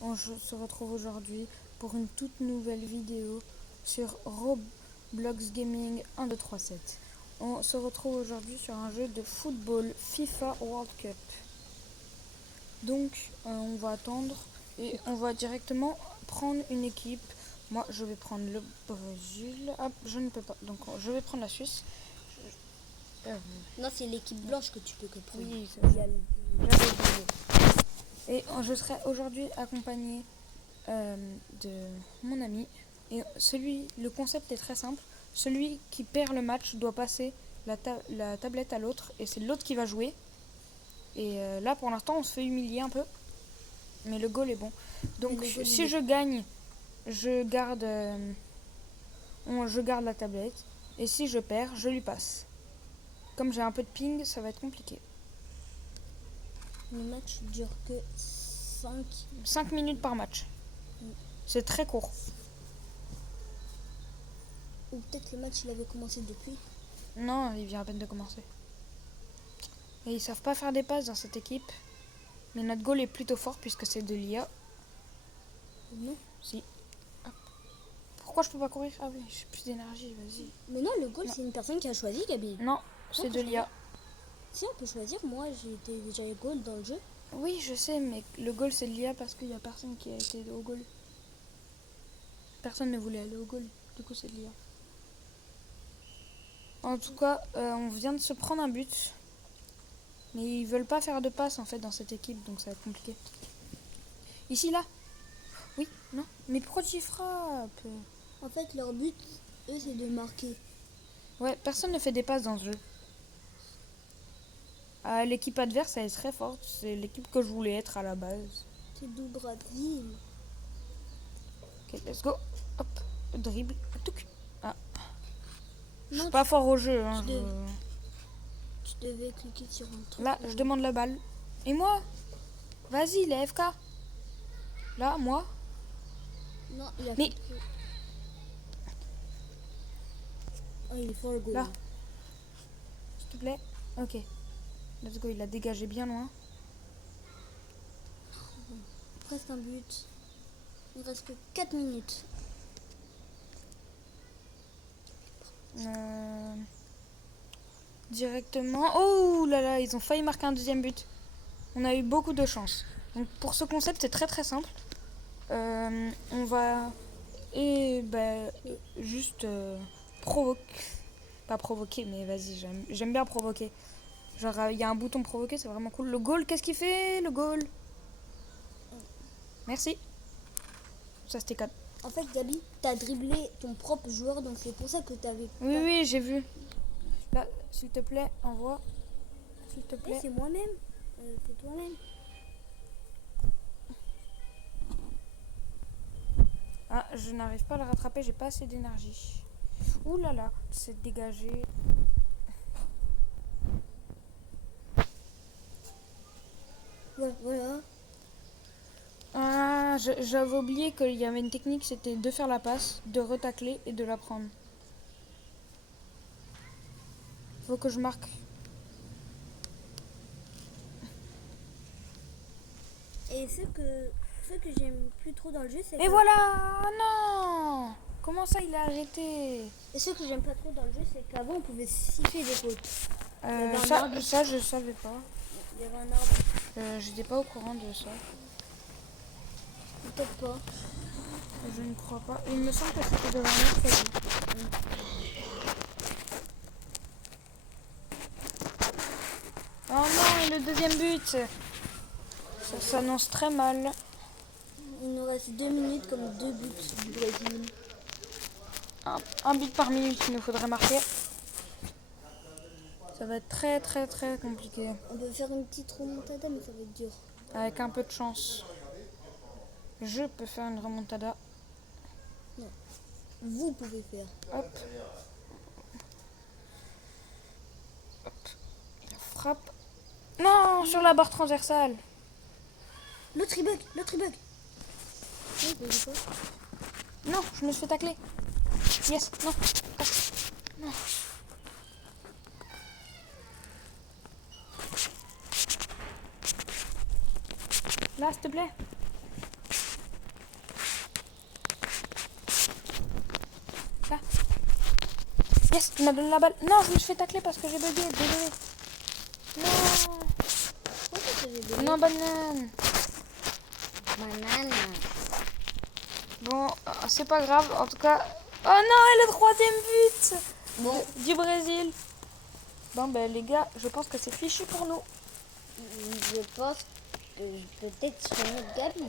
On se retrouve aujourd'hui pour une toute nouvelle vidéo sur Roblox Gaming 1237. On se retrouve aujourd'hui sur un jeu de football FIFA World Cup. Donc on va attendre et on va directement prendre une équipe. Moi je vais prendre le Brésil. Ah, je ne peux pas. Donc je vais prendre la Suisse. Non, c'est l'équipe blanche que tu peux que prendre. Oui, et je serai aujourd'hui accompagné de mon ami. Et le concept est très simple. Celui qui perd le match doit passer la tablette à l'autre et c'est l'autre qui va jouer. Et là pour l'instant on se fait humilier un peu. Mais le goal est bon. Donc si je gagne, je garde la tablette. Et si je perds, je lui passe. Comme j'ai un peu de ping, ça va être compliqué. Le match dure que 5 minutes par match. C'est très court. Ou peut-être le match il avait commencé depuis. Non, il vient à peine de commencer. Et ils savent pas faire des passes dans cette équipe. Mais notre goal est plutôt fort puisque c'est de l'IA. Non. Si. Hop. Pourquoi je peux pas courir? Ah oui, j'ai plus d'énergie, vas-y. Mais non, le goal c'est une personne qui a choisi, Gabi. Non, c'est de l'IA. Si on peut choisir, moi j'ai été déjà goal dans le jeu. Oui, je sais, mais le goal c'est de l'IA parce qu'il y a personne qui a été au goal. Personne ne voulait aller au goal, du coup c'est de l'IA. En tout cas, on vient de se prendre un but. Mais ils veulent pas faire de passe en fait dans cette équipe, donc ça va être compliqué. Ici, là. Oui, non. Mais pourquoi tu frappes? En fait, leur but, eux, c'est de marquer. Ouais, personne ne fait des passes dans ce jeu. L'équipe adverse, elle est très forte. C'est l'équipe que je voulais être à la base. C'est du Brésil. Ok, let's go. Hop, dribble. Ah. Je suis Non, pas fort au jeu. Hein, tu devais cliquer sur un truc. Là, je demande la balle. Et moi? Vas-y, les FK. Là, moi. Non, il a Mais... fait... Oh, il est fort le goal. Là. S'il te plaît. Ok. Let's go, il a dégagé bien loin. Presque un but. Il reste que 4 minutes. Directement. Oh là là, ils ont failli marquer un deuxième but. On a eu beaucoup de chance. Donc pour ce concept, c'est très très simple. On va juste provoquer. Pas provoquer, mais vas-y, j'aime bien provoquer. Genre, il y a un bouton provoquer, c'est vraiment cool. Le goal, qu'est-ce qu'il fait, le goal? Merci. Ça, c'était 4. En fait, Gabi, t'as dribblé ton propre joueur, donc c'est pour ça que t'avais... Oui, oui, j'ai vu. Là, s'il te plaît, envoie. S'il te plaît. C'est moi-même. C'est toi-même. Ah, je n'arrive pas à le rattraper, j'ai pas assez d'énergie. Ouh là là, c'est dégagé. Voilà. Ah, j'avais oublié qu'il y avait une technique, c'était de faire la passe, de retacler et de la prendre. Faut que je marque. Et ce que j'aime plus trop dans le jeu, c'est Et voilà! Oh non! Comment ça, il a arrêté? Et ce que j'aime pas trop dans le jeu, c'est qu'avant, on pouvait siffler des fautes. Ça, je savais pas. Il y avait un arbitre. J'étais pas au courant de ça. Peut-être pas. Je ne crois pas. Il me semble que c'était de la mercredi. Oh non, le deuxième but! Ça s'annonce très mal. Il nous reste 2 minutes comme 2 buts du Brésil. Un but par minute, il nous faudrait marquer. Ça va être très très très compliqué. On peut faire une petite remontada, mais ça va être dur. Avec un peu de chance. Je peux faire une remontada. Non. Vous pouvez faire. Hop. Hop. Il frappe. Non, sur la barre transversale. L'autre il bug. Non, je me suis fait tacler. Yes, non. Non. Là, s'il te plaît. Yes, tu m'as donné la balle. Non, je me suis fait tacler parce que j'ai bugué. Désolé. Non. Pourquoi ça j'ai donné Non, banane. banane? Bon, c'est pas grave. En tout cas... Oh non, et le troisième but Bon, du Brésil. Bon, ben les gars, je pense que c'est fichu pour nous. je pense que peut-être sur notre Gabi.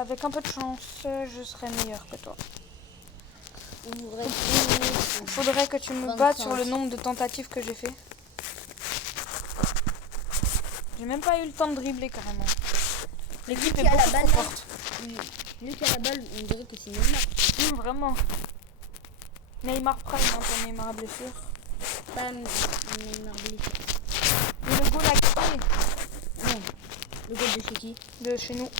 Avec un peu de chance, je serai meilleur que toi. Il nous reste Il faudrait que tu me 25. battes sur le nombre de tentatives que j'ai fait. J'ai même pas eu le temps de dribbler carrément. L'équipe est qui a la beaucoup balle, trop là. forte. Lui qui a la balle, on dirait que c'est Neymar. Vraiment. Neymar Prime, hein, pour Neymar à blessure. Pas Neymar blessé. Et le goal à qui? Non, le goal de chez qui? De chez nous.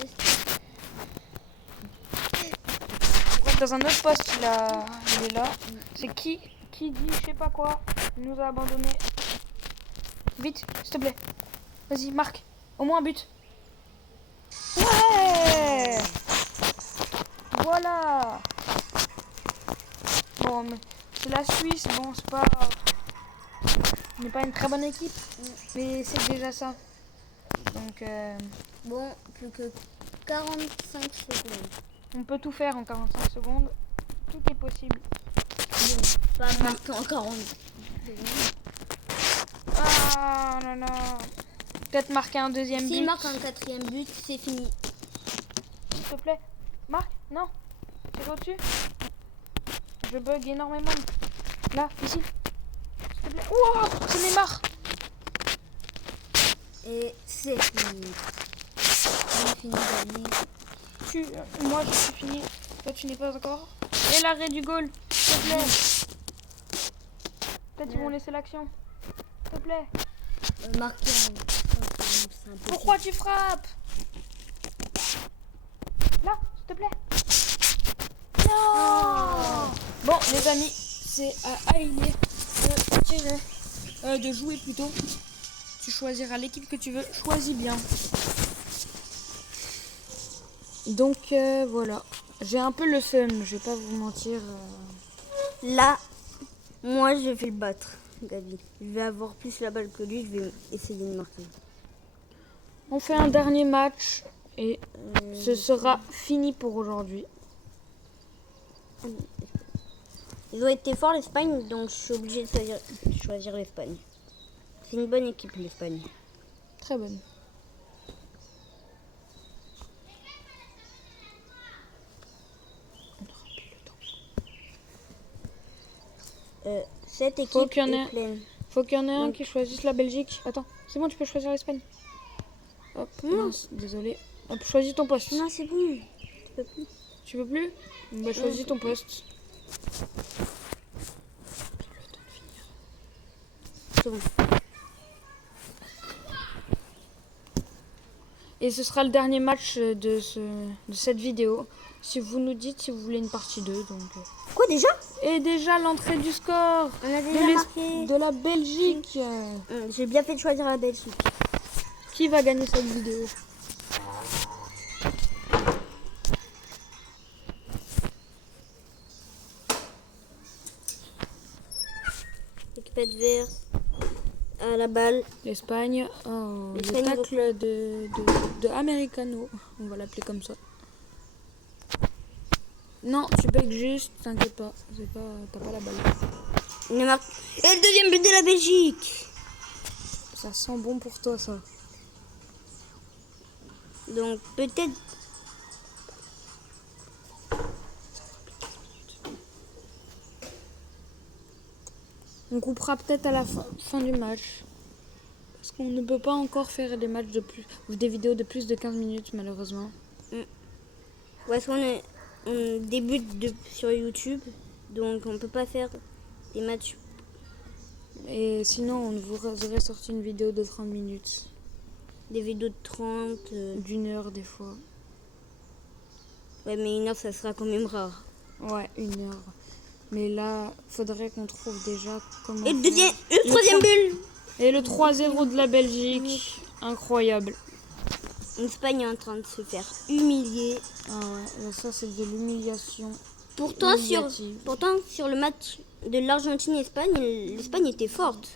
Oui. Dans un autre poste, il est là. C'est qui dit je sais pas quoi. Il nous a abandonné. Vite, s'il te plaît. Vas-y, marque. Au moins un but. Ouais. Voilà. Bon, mais c'est la Suisse. Bon, c'est pas... On n'est pas une très bonne équipe. Mais c'est déjà ça. Donc, Bon, plus que 45 secondes. on peut tout faire en 45 secondes. Tout est possible. Bon, pas maintenant 40 secondes. Ah là là. Peut-être marquer un deuxième but. S'il marque un quatrième but, c'est fini. S'il te plaît. Marc, non. C'est au-dessus. Je bug énormément. Là, ici. S'il te plaît. Wow, c'est Neymar. Et c'est fini. C'est fini, Gabi. Moi, je suis fini. Toi, tu n'es pas encore. Et l'arrêt du goal. S'il te plaît. Peut-être ils vont laisser l'action. S'il te plaît. Marquer en 5 secondes, c'est impossible. Pourquoi tu frappes? Là, s'il te plaît. Non. Bon, les amis, c'est à Aïlé de tirer. De jouer plutôt. Tu choisiras l'équipe que tu veux. Choisis bien. Donc, voilà. J'ai un peu le seum, je vais pas vous mentir. Là, moi je vais le battre, Gabi. Je vais avoir plus la balle que lui, je vais essayer de marquer. On fait un dernier match et ce sera fini pour aujourd'hui. Ils ont été forts l'Espagne, donc je suis obligée de choisir l'Espagne. C'est une bonne équipe l'Espagne. Très bonne. Cette équipe Faut qu'il y en ait- est pleine. Faut qu'il y en ait un Donc- qui choisisse la Belgique. Attends, c'est bon, tu peux choisir l'Espagne. Hop, Non. mince, désolé. Hop, choisis ton poste. Non, c'est bon. Tu peux plus. Tu veux plus? Bah, choisis ton poste. C'est bon. Et ce sera le dernier match de cette vidéo. Si vous nous dites si vous voulez une partie 2. Donc. Quoi déjà? Et déjà l'entrée du score On a de, déjà marqué. de la Belgique. J'ai bien fait de choisir la Belgique. Qui va gagner cette vidéo? Équipe adverse. À la balle. L'Espagne. Oh, le L'Espagne tacle de Americano. On va l'appeler comme ça. Non, tu bugs juste, t'inquiète pas. T'as pas la balle. Il a marqué. Et le deuxième but de la Belgique. Ça sent bon pour toi, ça. Donc peut-être. On coupera peut-être à la fin du match. Parce qu'on ne peut pas encore faire des matchs de plus ou des vidéos de plus de 15 minutes, malheureusement. Parce qu'on débute sur YouTube. Donc on peut pas faire des matchs. Et sinon, on vous aurait sorti une vidéo de 30 minutes. Des vidéos de 30. D'une heure, des fois. Ouais, mais une heure, ça sera quand même rare. Ouais, une heure. Mais là, faudrait qu'on trouve déjà comment. Et faire. le troisième but. Et le 3-0 de la Belgique. Incroyable. L'Espagne est en train de se faire humilier. Ah ouais, ça c'est de l'humiliation. Pourtant Humiliative. sur le match de l'Argentine et l'Espagne, l'Espagne était forte.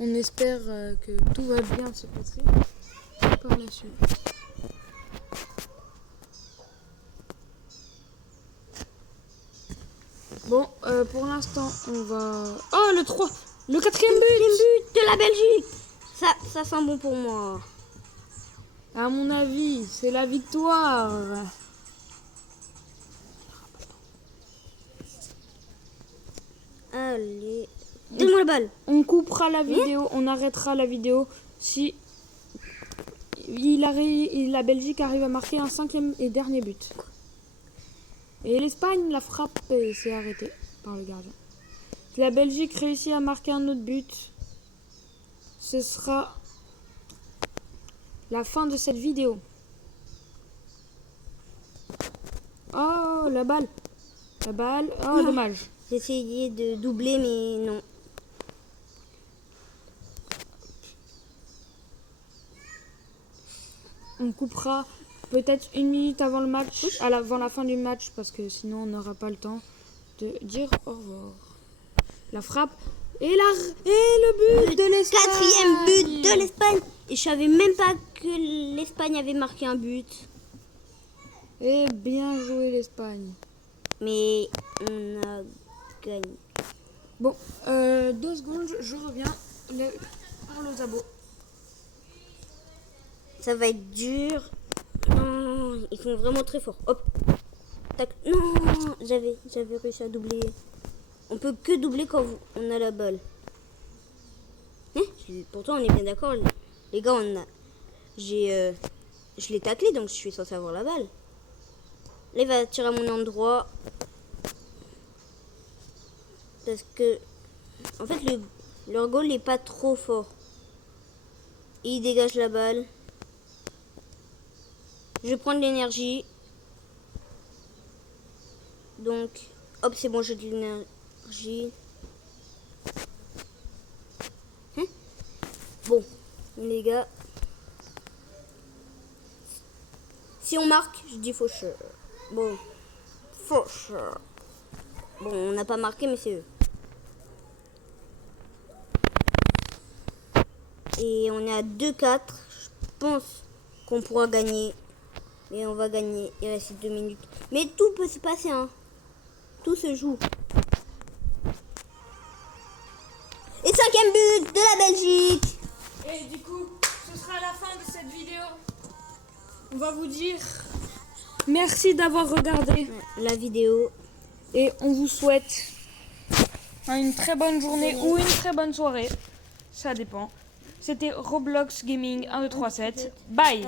On espère que tout va bien se passer par la suite. Bon, pour l'instant, on va... Oh, le 3, le 4e but De la Belgique. Ça sent bon pour moi. À mon avis, c'est la victoire. Allez. Donne-moi la balle. On coupera la vidéo, on arrêtera la vidéo si la Belgique arrive à marquer un 5e et dernier but. Et l'Espagne la frappe et s'est arrêtée par le gardien. Si la Belgique réussit à marquer un autre but, ce sera la fin de cette vidéo. Oh, la balle. La balle. Oh, dommage. J'ai essayé de doubler, mais non. On coupera peut-être 1 minute avant le match, avant la fin du match, parce que sinon on n'aura pas le temps de dire au revoir. La frappe et le but de l'Espagne. 4e but de l'Espagne. Et je savais même pas que l'Espagne avait marqué un but. Et bien joué l'Espagne. Mais on a gagné. Bon, 2 secondes, je reviens. Parle aux abos. Ça va être dur. Non, ils sont vraiment très forts. Hop. Tac. Non, j'avais réussi à doubler. On peut que doubler quand on a la balle. Pourtant, on est bien d'accord. Les gars, je l'ai taclé, donc je suis censé avoir la balle. Là, il va tirer à mon endroit. Parce que, en fait, leur goal n'est pas trop fort. Il dégage la balle. Je vais prendre l'énergie. Donc, hop, c'est bon, j'ai de l'énergie. Bon, les gars. Si on marque, je dis faucheur. Bon, faucheur. Bon, on n'a pas marqué, mais c'est eux. Et on est à 2-4. Je pense qu'on pourra gagner. Et on va gagner. Il reste 2 minutes. Mais tout peut se passer, hein. Tout se joue. Et 5e but de la Belgique. Et du coup, ce sera la fin de cette vidéo. On va vous dire merci d'avoir regardé la vidéo. Et on vous souhaite une très bonne journée ou une très bonne soirée. Ça dépend. C'était Roblox Gaming 1237. Bye.